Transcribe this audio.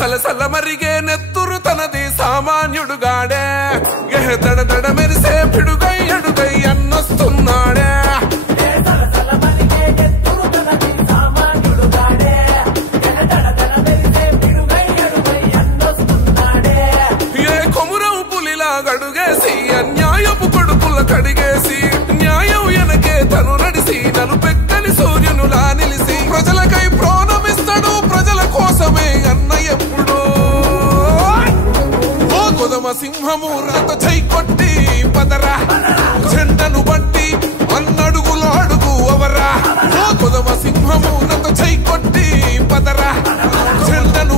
సలసల మరిగే నెత్తురు తనది సామాన్యుడుగాడే దడ దడ మెరిసే పిడుగై అడుగై అన్నొస్తున్నాడే ఏ కొమురం పులిలా గడుగేసి అన్యాయపు కొడుకుల కడిగేసి న్యాయం వెనకే తను నడిసి నలుపెక్కని సూర్యునులా నిలిసి ప్రజలకై ప్రాణమిస్తాడు ప్రజల కోసమే అన్న ఎప్పుడు ఓ కొదమ సింహము రాత చై కొట్టి పదరా జెండను బట్టి అన్నడుగుల అడుగు అవరా ఓ కొదమ సింహము రాత చై కొట్టి పదరా జెండను